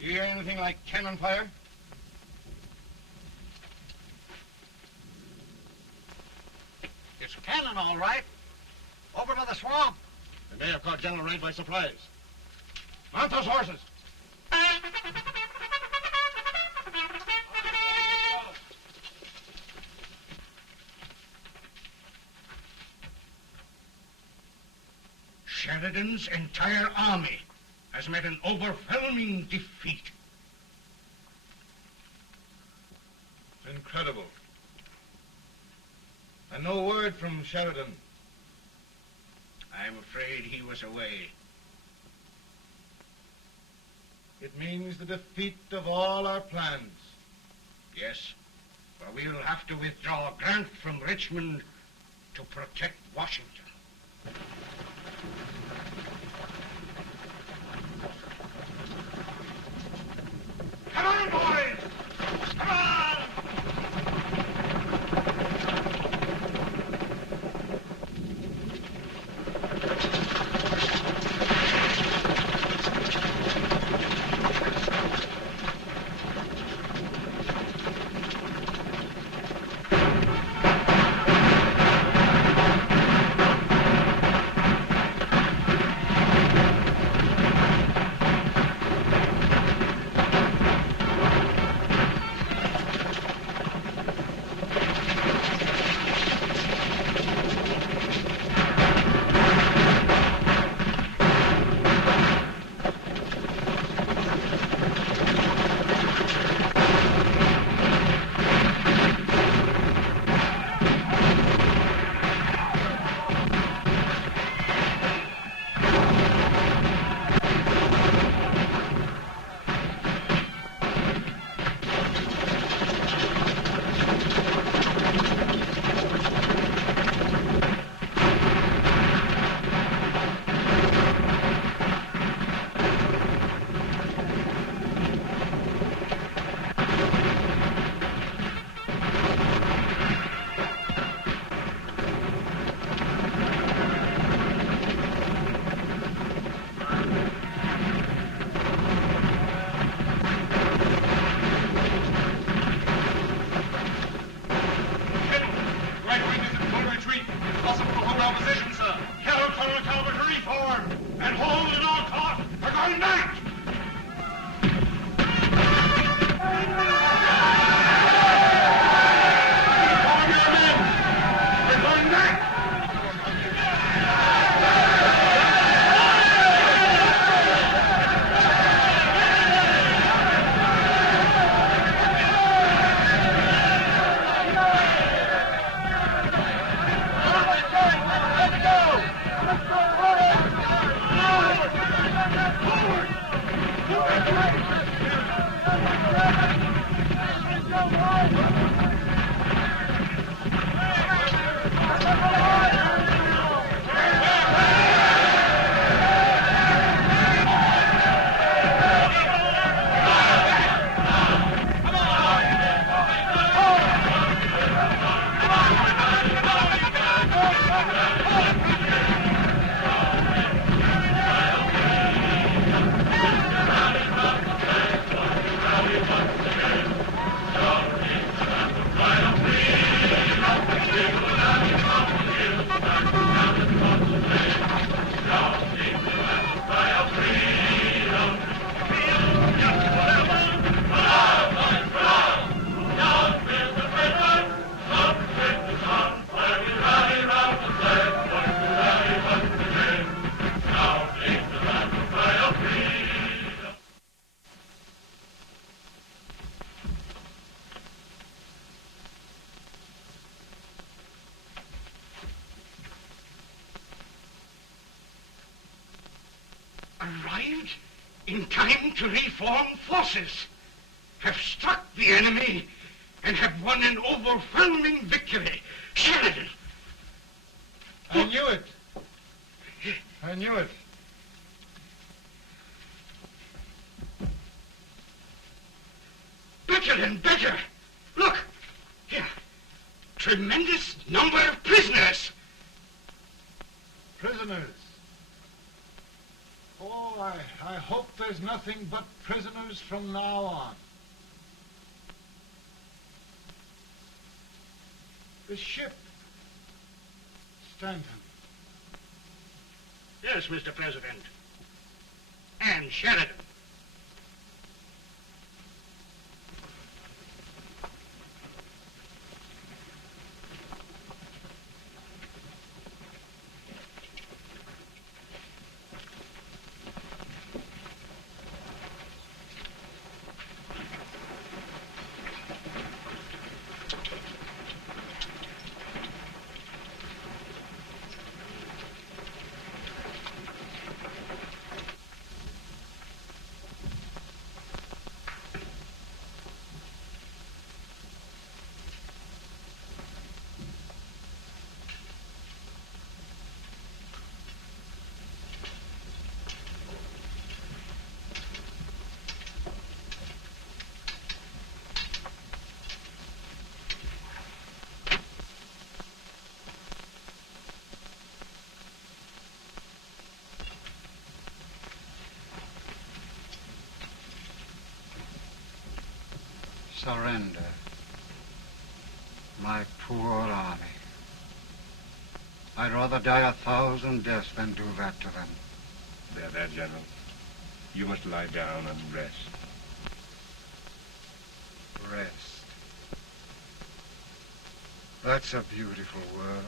You hear anything like cannon fire? It's cannon, all right. Over by the swamp. They may have caught General Raid by surprise. Mount those horses. Sheridan's entire army has met an overwhelming defeat. Incredible. And no word from Sheridan. I'm afraid he was away. It means the defeat of all our plans. Yes, for we'll have to withdraw Grant from Richmond to protect Washington. Come on, boys! Come on! Arrived in time to reform forces, have struck the enemy, and have won an overwhelming victory. Sheridan! I knew it. I knew it. Better and better. Look, here. Tremendous number of prisoners. Prisoners. Oh, I hope there's nothing but prisoners from now on. The ship. Stanton. Yes, Mr. President. And Sheridan. Surrender. My poor army. I'd rather die 1,000 deaths than do that to them. There, General. You must lie down and rest. Rest. That's a beautiful word.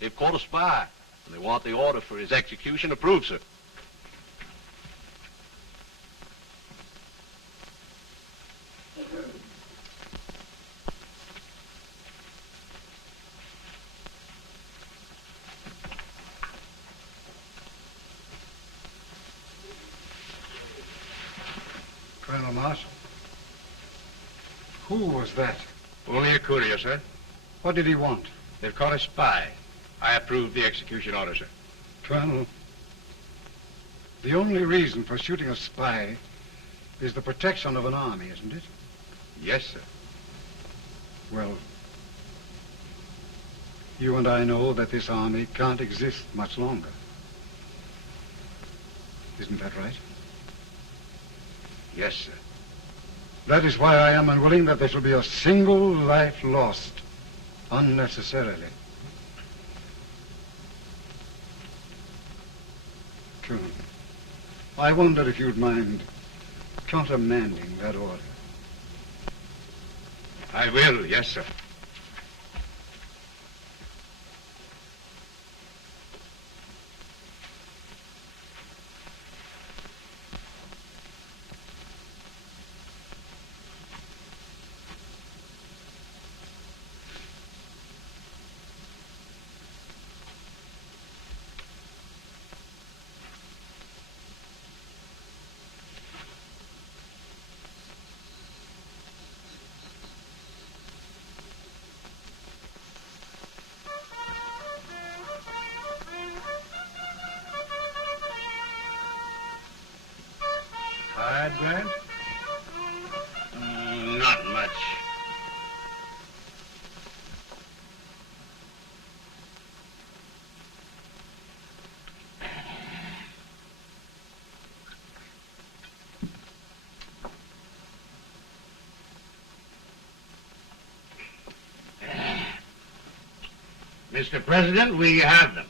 They've caught a spy, and they want the order for his execution approved, sir. Colonel Marshall. Who was that? Only a courier, sir. What did he want? They've caught a spy. I approved the execution order, sir. Colonel, the only reason for shooting a spy is the protection of an army, isn't it? Yes, sir. Well, you and I know that this army can't exist much longer. Isn't that right? Yes, sir. That is why I am unwilling that there shall be a single life lost unnecessarily. soon. I wonder if you'd mind countermanding that order. I will, yes, sir. Tired, Grant? Not much. Mr. President, we have them.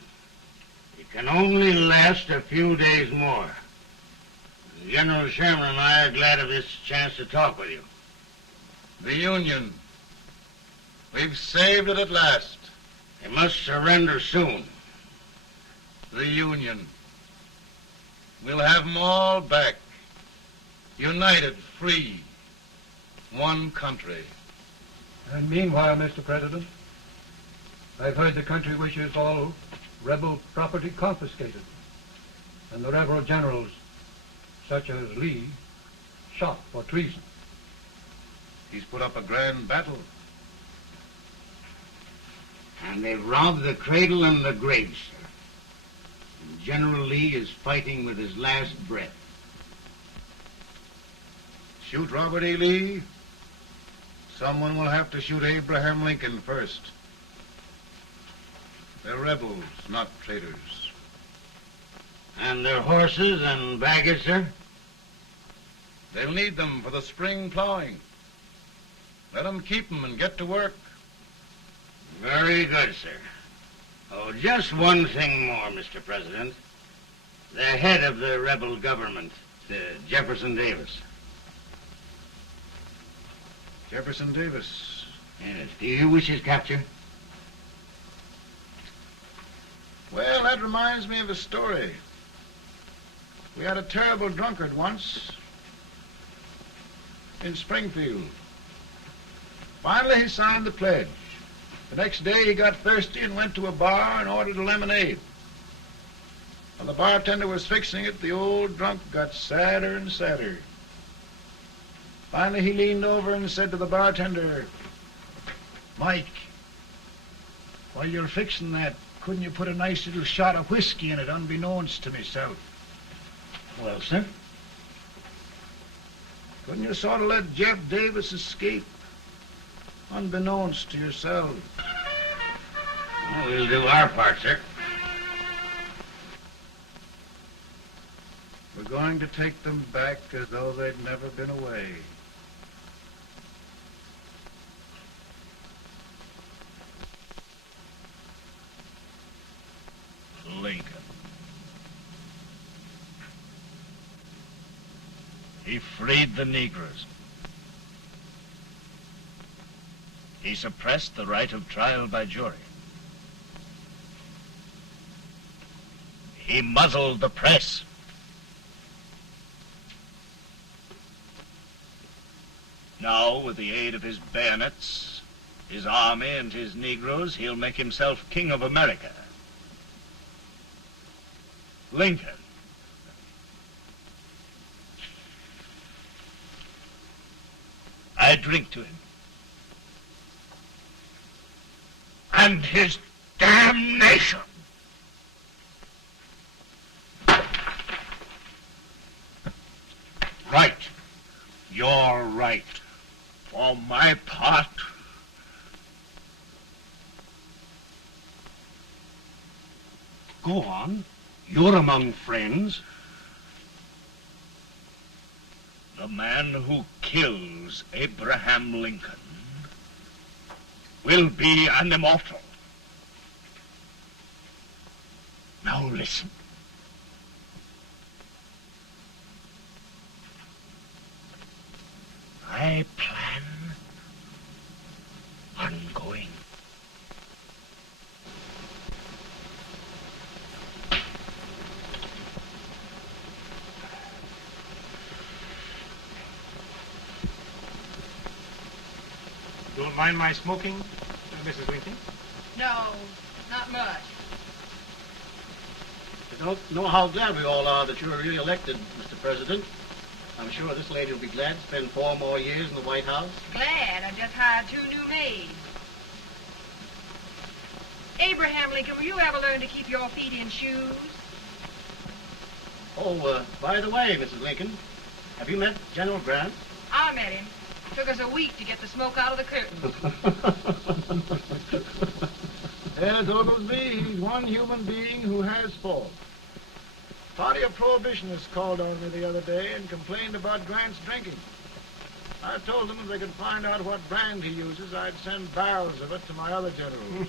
It can only last a few days more. General Sherman and I are glad of this chance to talk with you. The Union. We've saved it at last. They must surrender soon. The Union. We'll have them all back. United, free. One country. And meanwhile, Mr. President, I've heard the country wishes all rebel property confiscated, and the rebel generals, such as Lee, shot for treason. He's put up a grand battle. And they've robbed the cradle and the grave, sir. And General Lee is fighting with his last breath. Shoot Robert E. Lee? Someone will have to shoot Abraham Lincoln first. They're rebels, not traitors. And their horses and baggage, sir? They'll need them for the spring plowing. Let them keep them and get to work. Very good, sir. Oh, just one thing more, Mr. President. The head of the rebel government, Jefferson Davis. Jefferson Davis? Yes. Do you wish his capture? Well, that reminds me of a story. We had a terrible drunkard once in Springfield. Finally, he signed the pledge. The next day, he got thirsty and went to a bar and ordered a lemonade. While the bartender was fixing it, the old drunk got sadder and sadder. Finally, he leaned over and said to the bartender, "Mike, while you're fixing that, couldn't you put a nice little shot of whiskey in it, unbeknownst to myself?" Well, sir? Couldn't you sort of let Jeff Davis escape, unbeknownst to yourself? Well, we'll do our part, sir. We're going to take them back as though they'd never been away. Lincoln. He freed the Negroes. He suppressed the right of trial by jury. He muzzled the press. Now, with the aid of his bayonets, his army, and his Negroes, he'll make himself king of America. Lincoln. I drink to him. And his damnation. Right. You're right. For my part, Go on. You're among friends. the man who kills Abraham Lincoln will be an immortal. Now listen. my plan ongoing. Don't mind my smoking, Mrs. Lincoln? No, not much. You don't know how glad we all are that you're re-elected, Mr. President. I'm sure this lady will be glad to spend 4 more years in the White House. Glad. I just hired 2 new maids. Abraham Lincoln, will you ever learn to keep your feet in shoes? Oh, by the way, Mrs. Lincoln, have you met General Grant? I met him. Took us a week to get the smoke out of the curtain. Yes, Oglesby, he's one human being who has faults. Party of Prohibitionists called on me the other day and complained about Grant's drinking. I told them if they could find out what brand he uses, I'd send barrels of it to my other generals.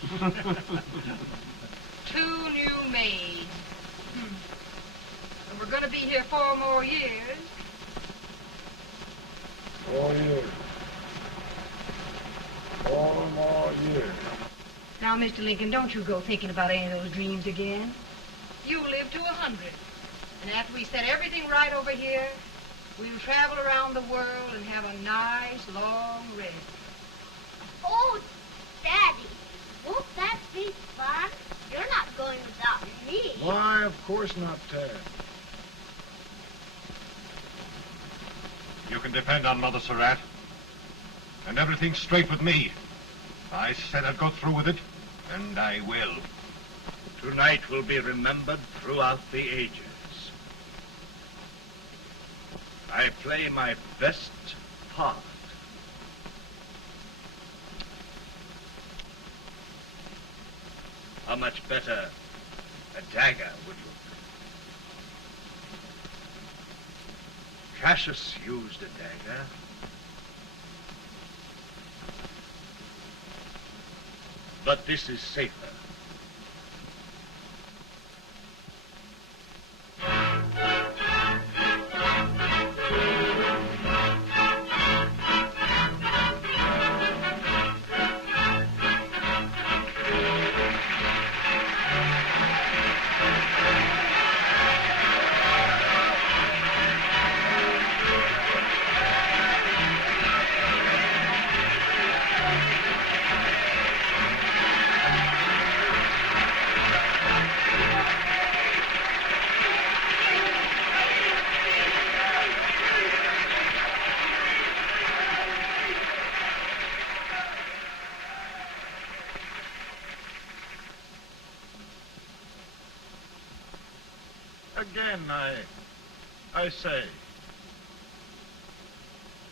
2 new maids. And we're going to be here 4 more years. 4 years. 4 more years. Now, Mr. Lincoln, don't you go thinking about any of those dreams again. You live to 100. And after we set everything right over here, we'll travel around the world and have a nice, long rest. Oh, Daddy, won't that be fun? You're not going without me. Why, of course not, Tad. You can depend on Mother Surratt. And everything's straight with me. I said I'd go through with it, and I will. Tonight will be remembered throughout the ages. I play my best part. How much better a dagger would look? Cassius used a dagger. But this is safer. Again, I say,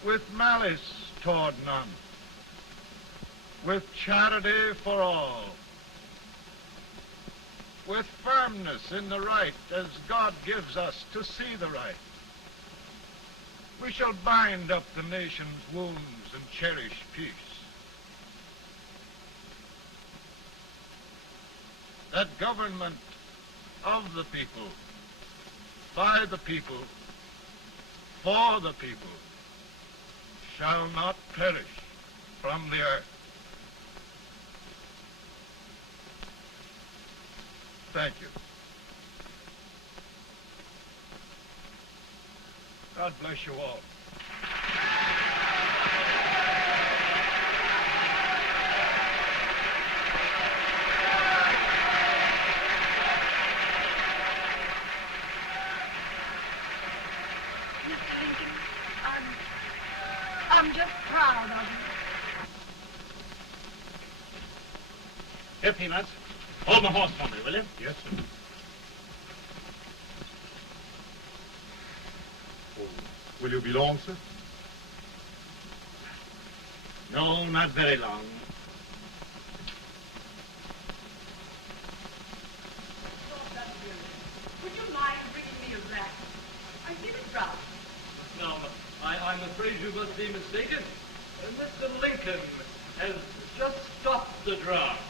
with malice toward none, with charity for all, with firmness in the right as God gives us to see the right, we shall bind up the nation's wounds and cherish peace. That government of the people, by the people, for the people, shall not perish from the earth. Thank you. God bless you all. I'm just proud of you. Here, Peanuts. Hold my horse for me, will you? Yes, sir. Oh, will you be long, sir? No, not very long. Would you mind bringing me a rat? I need a drop. No, I'm afraid you must be mistaken. Mr. Lincoln has just stopped the draft.